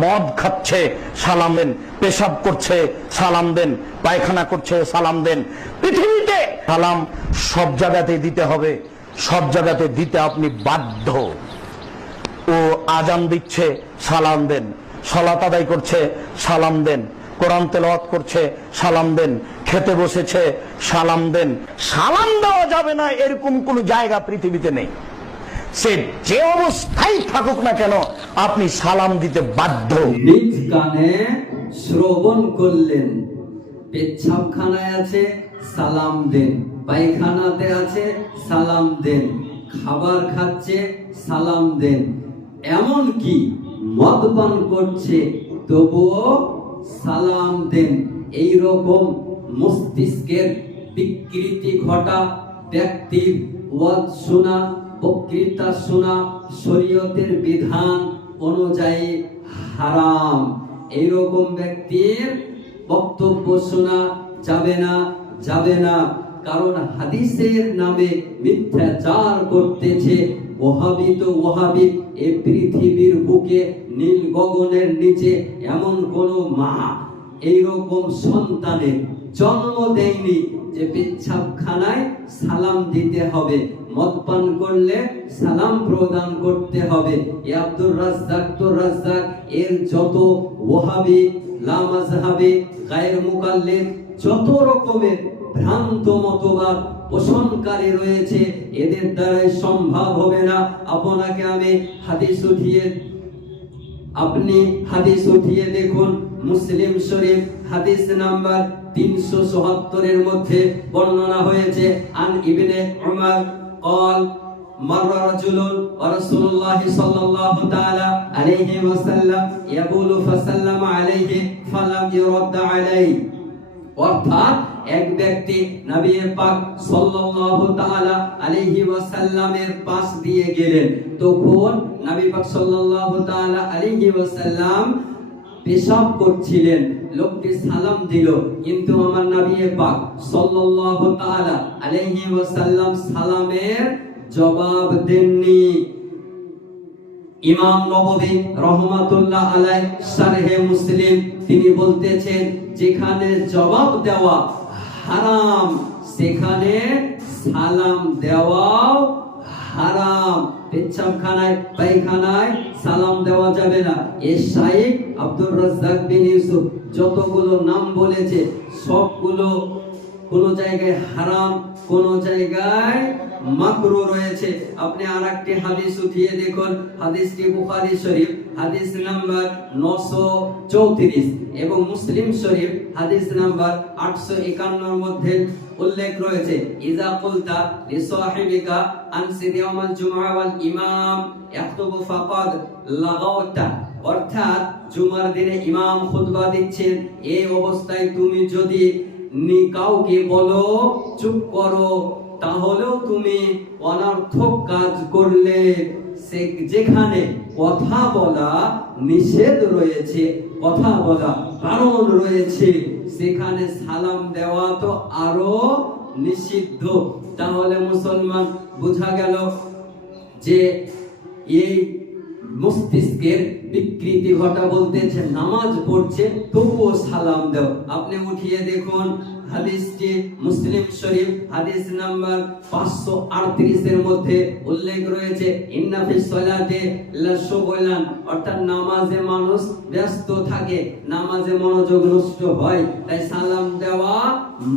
মদ খাচ্ছে সালাম দেন, পেশাব করছে সালাম দেন, পায়খানা করছে সালাম দেন। পৃথিবীতে সালাম সব জায়গাতে দিতে হবে, সব জায়গাতে দিতে আপনি বাধ্য। ও আজান দিচ্ছে সালাম দেন, সালাত আদায় করছে সালাম দেন, কোরআন তেলাওয়াত করছে সালাম দেন, খেতে বসেছে সালাম দেন। সালাম দেওয়া যাবে না এরকম কোন জায়গা পৃথিবীতে নেই। সে যে অবস্থায় থাকুক না কেন আপনি সালাম দিতে বাধ্য। নিজ কানে শ্রবণ করলেন, পেচ্ছাবখানায় আছে সালাম দেন, পায়খানাতে আছে সালাম দেন, খাবার খাচ্ছে সালাম দেন, এমন কি মদ পান করছে তবুও সালাম দেন। এই রকম মস্তিষ্কের বিকৃতি ঘটা ব্যক্তির ওয়াজ শোনা, বক্তৃতা শোনা শরীয়তের বিধান অনুযায়ী হারাম। এইরকম ব্যক্তির বক্তব্য শোনা যাবে না, যাবে না। কারণ হাদিসের নামে মিথ্যাচার করতেছে ওহাবি। তো ওহাবি এই পৃথিবীর বুকে নীল গগনের নিচে এমন কোন মা এইরকম সন্তানের জন্ম দেয়নি যে পেচ্ছাবখানায় সালাম দিতে হবে, মদ পান করলে সালাম প্রদান করতে হবে। এ আব্দুর রাজ্জাক তো রাজ্জাক এর যত ওহাবি, লামাযহাবি, গায়র মুকাল্লিদ যত রকমের ভ্রান্ত মতবাদ পোষণকারী রয়েছে, এদের দ্বারাই সম্ভব হবে না। আপনাকে আমি আপনি হাদিস উঠিয়ে দেখুন। মুসলিম শরীফ হাদিস নাম্বার 377 এর মধ্যে বর্ণনা হয়েছে, আন ইবনে উমর قال مر رجل ورسول الله صلى الله تعالى عليه وسلم يقول فسلم عليه فلم يرد عليه। অর্থাৎ এক ব্যক্তি নবী পাক সাল্লাল্লাহু তাআলা আলাইহি ওয়াসাল্লামের পাশ দিয়ে গেলেন, তখন নবী পাক সাল্লাল্লাহু তাআলা আলাইহি ওয়াসাল্লাম পেশাব করছিলেন। লোকটি সালাম দিল, কিন্তু আমার নবী পাক সাল্লাল্লাহু তাআলা আলাইহি ওয়াসাল্লাম সালামের জবাব দেননি। ইমাম নববী রহমাতুল্লাহ আলাইহি শারহে মুসলিম তিনি বলতেছেন, যেখানে জবাব দেওয়া হারাম সেখানে সালাম দেওয়াও হারাম। পেচ্ছাবখানায়, পায়খানায় সালাম দেওয়া যাবে না। এ শাইখ আব্দুর রাজ্জাক বিন ইউসুফ যতগুলো নাম বলেছে সবগুলো কোন জায়গায় হারাম, কোন জায়গায় মাকরু রয়েছে। আপনি আরেকটি হাদিস উঠিয়ে দেখুন, হাদিসটি বুখারী শরীফ হাদিস নাম্বার 934 এবং মুসলিম শরীফ হাদিস নাম্বার 851 এর মধ্যে উল্লেখ রয়েছে, ইজা কুলতা লিসাহিবিকা আনসিদ ইয়াউমাল জুমআ ওয়াল ইমাম ইয়াখতুবু ফাকাদ লাগাওতা। অর্থাৎ জুমার দিনে ইমাম খুতবা দিচ্ছেন, এই অবস্থায় তুমি যদি কাউকে বলো চুপ করো, তাহলেও তুমি অনর্থক কাজ করলে। যেখানে কথা বলা নিষেধ রয়েছে, কথা বলা বারণ রয়েছে, সেখানে সালাম দেওয়া তো আরো নিষিদ্ধ। তাহলে মুসলমান বোঝা গেল যে এই মস্তিষ্কের বিকৃতি ঘটা বলতেছে নামাজ পড়ছে তবুও সালাম দাও। আপনি উঠিয়ে দেখুন হাদিসটি মুসলিম শরীফ হাদিস নাম্বার 538 এর মধ্যে উল্লেখ রয়েছে, ইন্না ফিস সালাতে লাশুগলান। অর্থাৎ নামাজে মানুষ ব্যস্ত থাকে, নামাজে মনোযোগ নষ্ট হয়, তাই সালাম দেওয়া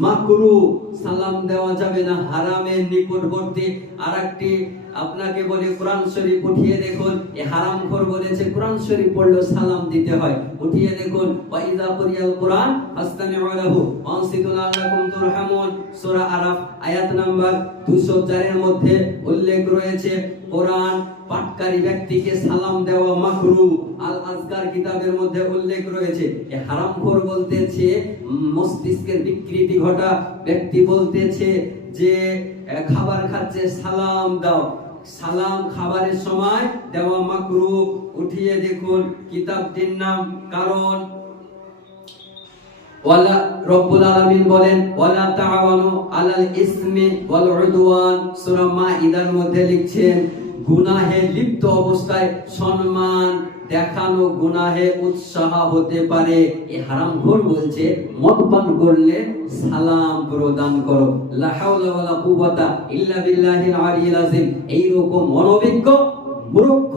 মাকরু, সালাম দেওয়া যাবে না, হারামের নিকটবর্তী। আরেকটি আপনাকে বলি, কোরআন শরীফ উঠিয়ে দেখুন, এই হারামখোর বলেছে কোরআন শরীফ পড়লেও সালাম দিতে হয়। উঠিয়ে দেখুন, ওয়া ইযা কুরিয়াল কোরআন ফাসতামিউ লাহু ওয়া আনসিতু লাআল্লাকুম তুরহামুন। সূরা আরাফ আয়াত নাম্বার 204 এর মধ্যে উল্লেখ রয়েছে, কোরআন পাঠকারী ব্যক্তিকে সালাম দেওয়া মাকরু। আল আজকার কিতাবের মধ্যে উল্লেখ রয়েছে। এই হারামখোর বলতেছে, মস্তিষ্কের বিকৃতি ঘটা ব্যক্তি বলতেছে যে খাবার খাচ্ছে সালাম দাও, সালাম খাবারের সময় দেওয়া মাকরু। উঠিয়ে দেখুন কিতাবটির নাম, কারণ ওয়ালা রব্বুল আলামিন বলেন, ওয়ালা তাআওয়ানু আলাল ইসমি ওয়াল উদওয়ান। সূরা মাইদার মধ্যে লিখছেন গুনাহে লিপ্ত অবস্থায় সম্মান দেখানো গুনাহে উৎসাহ হতে পারে। এই হারামখোর বলছে মদ পান করলে সালাম প্রদান করো। লা হাওলা ওয়ালা কুওয়াতা ইল্লা বিল্লাহিল আলিয়্যিল আযীম। এই রকম অনভিজ্ঞ মূর্খ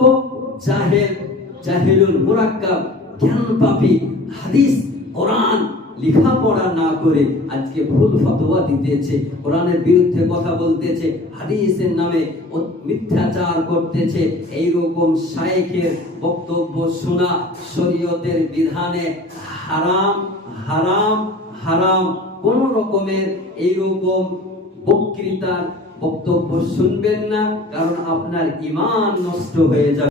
জাহেলুল মুরাক্কাব জ্ঞান পাপী হাদিস কোরআন লেখাপড়া না করে আজকে ভুল ফতোয়া দিতেছে, কোরআনের বিরুদ্ধে কথা বলতেছে, হাদিসের নামে মিথ্যাচার করতেছে। এইরকম শায়েখের বক্তব্য শোনা শরীয়তের বিধানে হারাম হারাম হারাম। কোন রকমের এইরকম বক্তৃতার বক্তব্য শুনবেন না, কারণ আপনার ঈমান নষ্ট হয়ে যাবে।